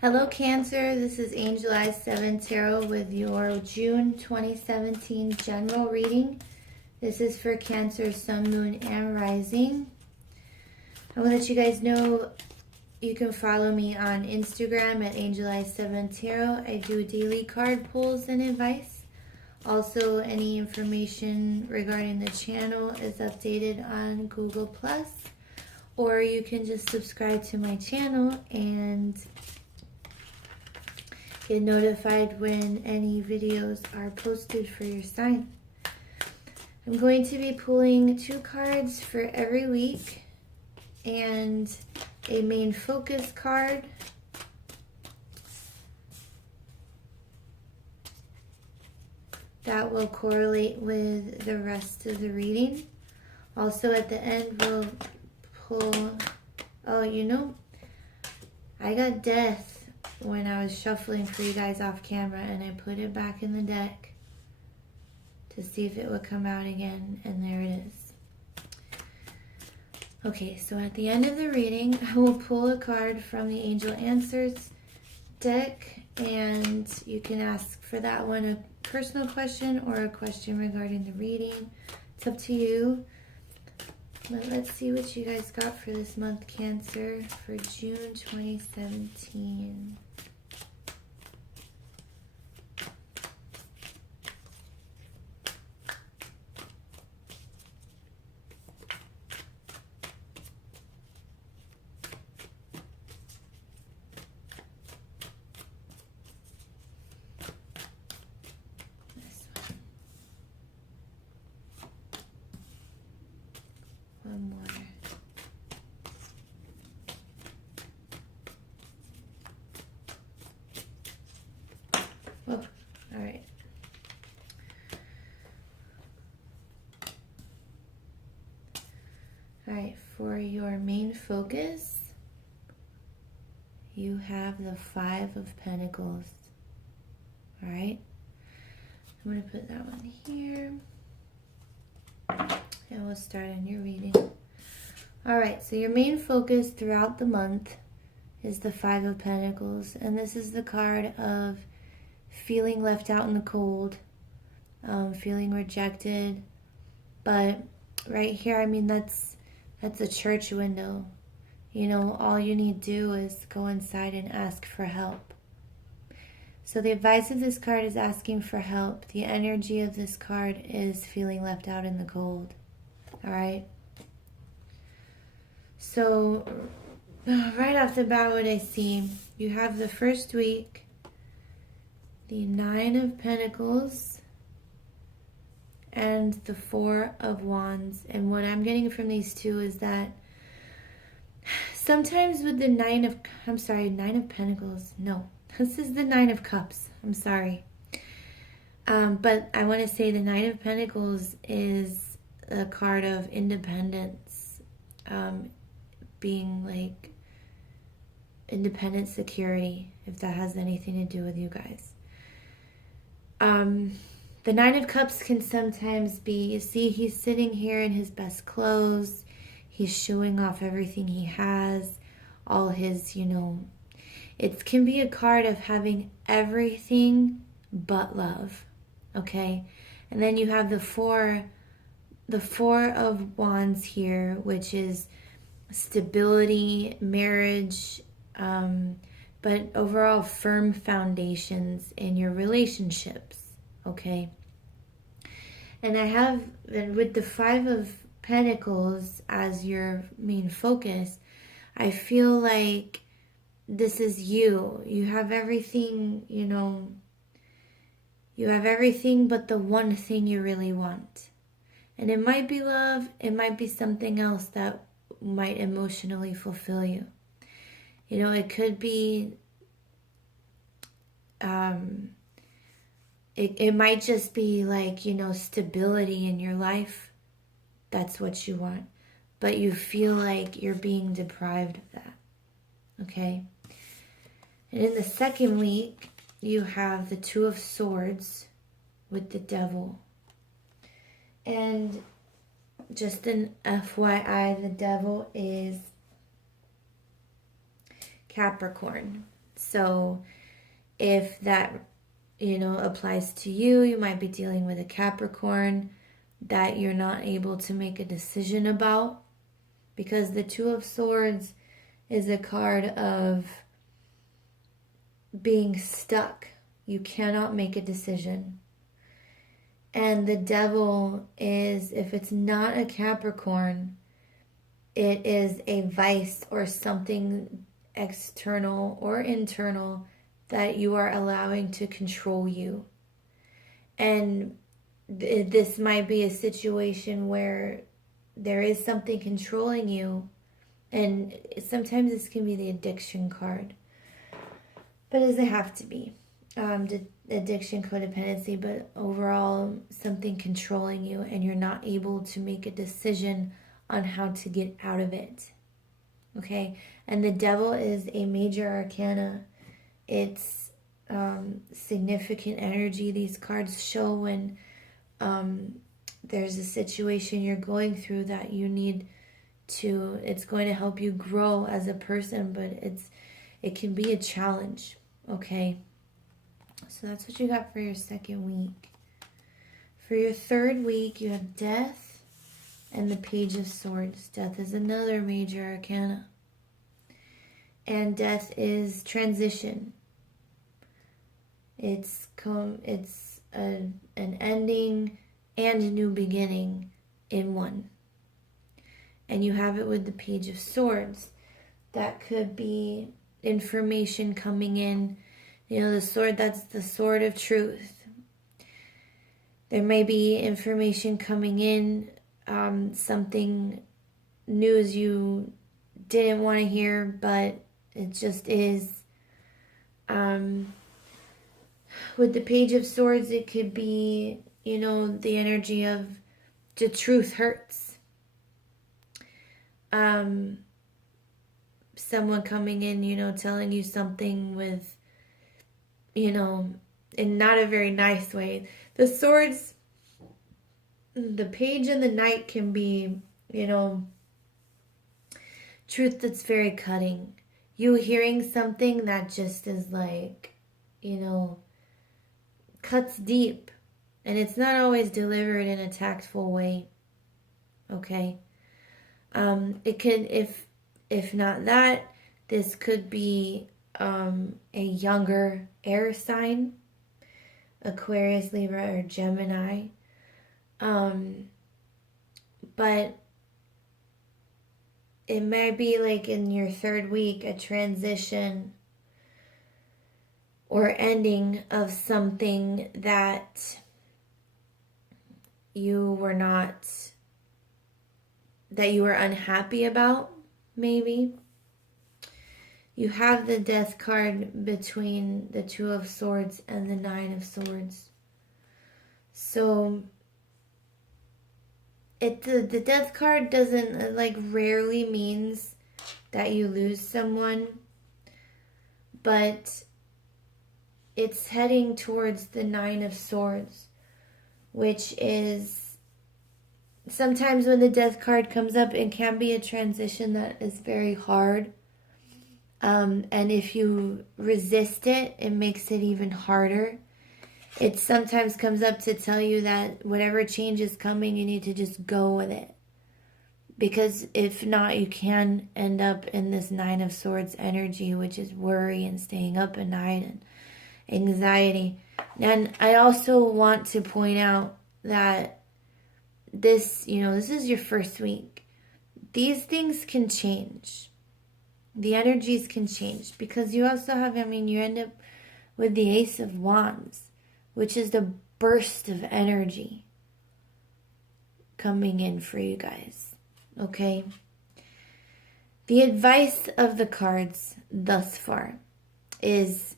Hello Cancer, this is Angel Eyes 7 Tarot with your June 2017 general reading. This is for Cancer, Sun, Moon, and Rising. I want to let you guys know you can follow me on Instagram at Angel Eyes 7 Tarot. I do daily card pulls and advice. Also, any information regarding the channel is updated on Google+. Or you can just subscribe to my channel and get notified when any videos are posted for your sign. I'm going to be pulling 2 cards for every week and a main focus card. That will correlate with the rest of the reading. Also at the end we'll pull, I got death when I was shuffling for you guys off camera, and I put it back in the deck to see if it would come out again, and there it is. Okay, so at the end of the reading, I will pull a card from the Angel Answers deck, and you can ask for that one a personal question or a question regarding the reading. It's up to you. But let's see what you guys got for this month, Cancer, for June 2017. One more. Whoa. All right. All right, for your main focus, you have the 5 of Pentacles. All right. I'm going to put that one here. And we'll start on your reading. Alright, so your main focus throughout the month is the 5 of Pentacles. And this is the card of feeling left out in the cold, feeling rejected. But right here, I mean, that's a church window. You know, all you need to do is go inside and ask for help. So the advice of this card is asking for help. The energy of this card is feeling left out in the cold. All right. So right off the bat, what I see, you have the first week, the 9 of Pentacles, and the 4 of Wands. And what I'm getting from these two is that sometimes with the 9 of Pentacles, no, this is the 9 of Cups. I'm sorry. But I want to say the 9 of Pentacles is a card of independence, being like independent security, if that has anything to do with you guys. The 9 of Cups can sometimes be, you see, he's sitting here in his best clothes. He's showing off everything he has, all his, it can be a card of having everything but love, okay? And then you have the 4 of Wands here, which is stability, marriage, but overall firm foundations in your relationships, okay? And I have, with the 5 of Pentacles as your main focus, I feel like this is you. You have everything, you have everything but the one thing you really want. And it might be love, it might be something else that might emotionally fulfill you. It could be, it might just be like, stability in your life. That's what you want. But you feel like you're being deprived of that. Okay? And in the second week, you have the 2 of Swords with the Devil. And just an FYI, the Devil is Capricorn. So if that, applies to you, you might be dealing with a Capricorn that you're not able to make a decision about, because the Two of Swords is a card of being stuck. You cannot make a decision. And the Devil is, if it's not a Capricorn, it is a vice or something external or internal that you are allowing to control you. And this might be a situation where there is something controlling you, and sometimes this can be the addiction card, but it doesn't have to be addiction, codependency, but overall something controlling you, and you're not able to make a decision on how to get out of it. Okay, and the Devil is a major arcana. It's significant energy these cards show when there's a situation you're going through that you need to, it's going to help you grow as a person, but it can be a challenge. Okay, so that's what you got for your second week. For your third week, you have Death and the Page of Swords. Death is another major arcana, and Death is transition. It's an ending and a new beginning in one. And you have it with the Page of Swords. That could be information coming in. The sword, that's the sword of truth. There may be information coming in, something, news you didn't want to hear, but it just is. With the Page of Swords, it could be, the energy of the truth hurts. Someone coming in, telling you something with, in not a very nice way. The swords, the Page and the Knight can be, truth that's very cutting. You hearing something that just is like, cuts deep, and it's not always delivered in a tactful way. Okay, it could, if not that, this could be a younger air sign, Aquarius, Libra, or Gemini, but it might be like in your third week, a transition or ending of something that you were unhappy about, maybe. You have the Death card between the Two of Swords and the Nine of Swords. So the Death card doesn't, rarely means that you lose someone, but it's heading towards the Nine of Swords, which is, sometimes when the Death card comes up, it can be a transition that is very hard. And if you resist it, it makes it even harder. It sometimes comes up to tell you that whatever change is coming, you need to just go with it. Because if not, you can end up in this Nine of Swords energy, which is worry and staying up at night and anxiety. And I also want to point out that this is your first week. These things can change. The energies can change, because you also have, you end up with the Ace of Wands, which is the burst of energy coming in for you guys. Okay? The advice of the cards thus far is,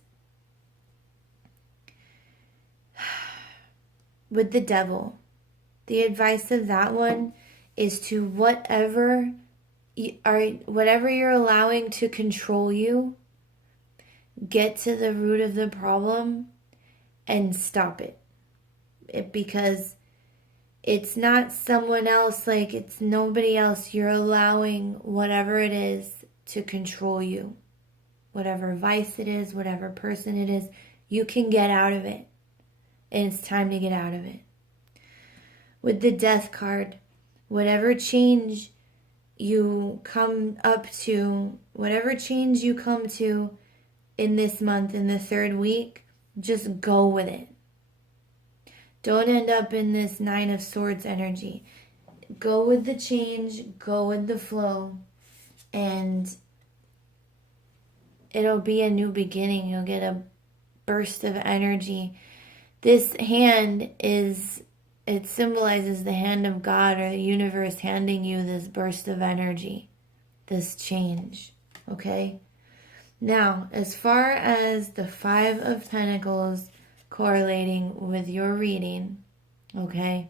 with the Devil, the advice of that one is to whatever you're allowing to control you, get to the root of the problem and stop it. Because it's not someone else, it's nobody else. You're allowing whatever it is to control you. whatever vice it is, whatever person it is, you can get out of it. And it's time to get out of it. With the Death card, whatever change you come up to, whatever change you come to in this month, in the 3rd week, just go with it. Don't end up in this 9 of Swords energy. Go with the change, go with the flow, and it'll be a new beginning. You'll get a burst of energy. This hand it symbolizes the hand of God or the universe handing you this burst of energy, this change, okay? Now, as far as the 5 of Pentacles correlating with your reading, okay?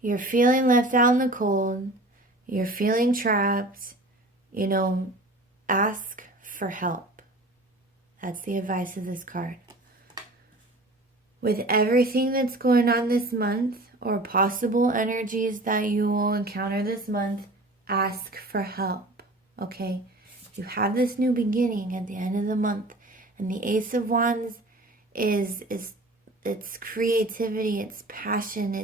You're feeling left out in the cold. You're feeling trapped. Ask for help. That's the advice of this card. With everything that's going on this month, or possible energies that you will encounter this month, ask for help, okay? You have this new beginning at the end of the month, and the Ace of Wands is it's creativity, it's passion,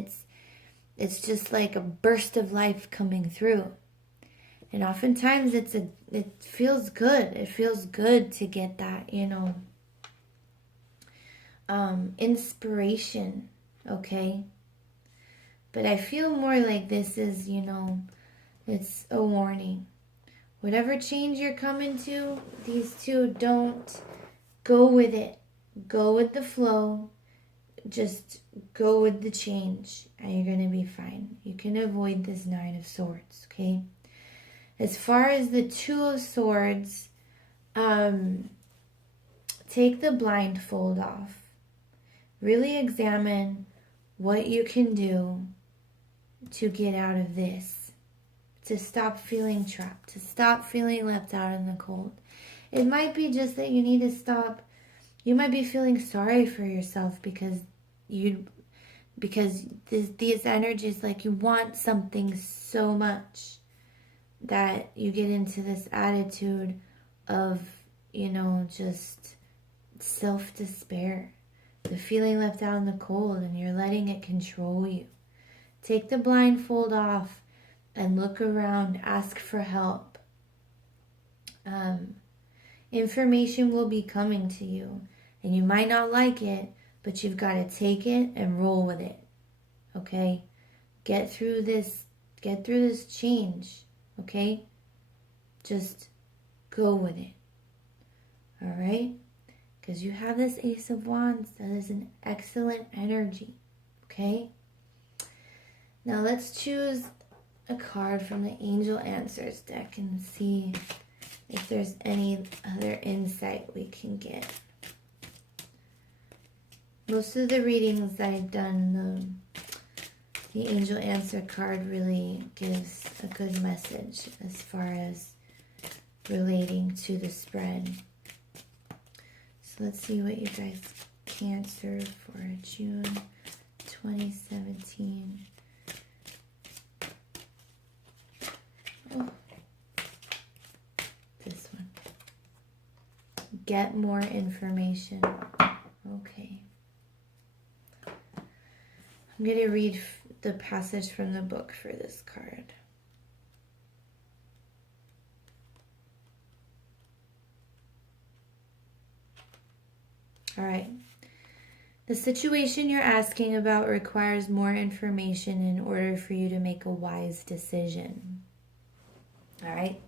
it's just like a burst of life coming through. And oftentimes it feels good. It feels good to get that, inspiration, okay? But I feel more like this is, it's a warning. Whatever change you're coming to, these two, don't go with it. Go with the flow. Just go with the change, and you're going to be fine. You can avoid this 9 of Swords, okay? As far as the 2 of Swords, take the blindfold off. Really examine what you can do to get out of this, to stop feeling trapped, to stop feeling left out in the cold. It might be just that you need to stop. You might be feeling sorry for yourself because these energies, like you want something so much that you get into this attitude of, just self-despair. The feeling left out in the cold, and you're letting it control you. Take the blindfold off and look around. Ask for help. Information will be coming to you, and you might not like it, but you've got to take it and roll with it. Okay? Get through this change. Okay? Just go with it. All right? Because you have this Ace of Wands. That is an excellent energy. Okay? Now let's choose a card from the Angel Answers deck and see if there's any other insight we can get. Most of the readings I've done, the Angel Answer card really gives a good message as far as relating to the spread. So let's see what you guys Cancer for June 2017. Oh, this one. Get more information. Okay. I'm going to read the passage from the book for this card. All right. The situation you're asking about requires more information in order for you to make a wise decision. All right.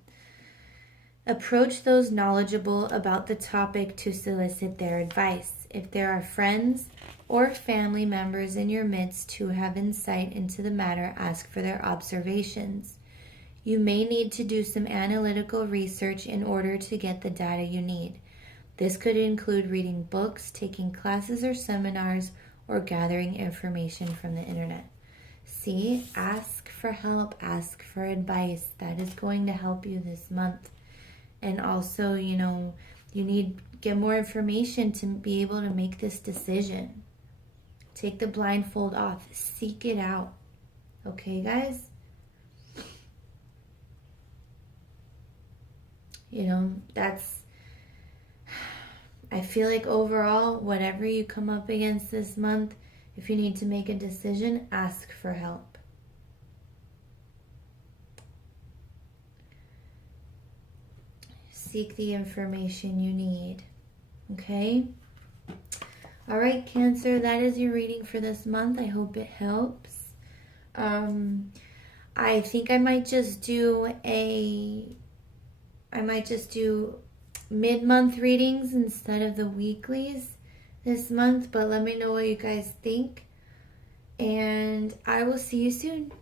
Approach those knowledgeable about the topic to solicit their advice. If there are friends or family members in your midst who have insight into the matter, ask for their observations. You may need to do some analytical research in order to get the data you need. This could include reading books, taking classes or seminars, or gathering information from the internet. See, ask for help, ask for advice. That is going to help you this month. And also, you need to get more information to be able to make this decision. Take the blindfold off. Seek it out. Okay, guys? You know, I feel like overall, whatever you come up against this month, if you need to make a decision, ask for help. Seek the information you need. Okay? All right, Cancer, that is your reading for this month. I hope it helps. I think I might just do mid-month readings instead of the weeklies this month, but let me know what you guys think, and I will see you soon.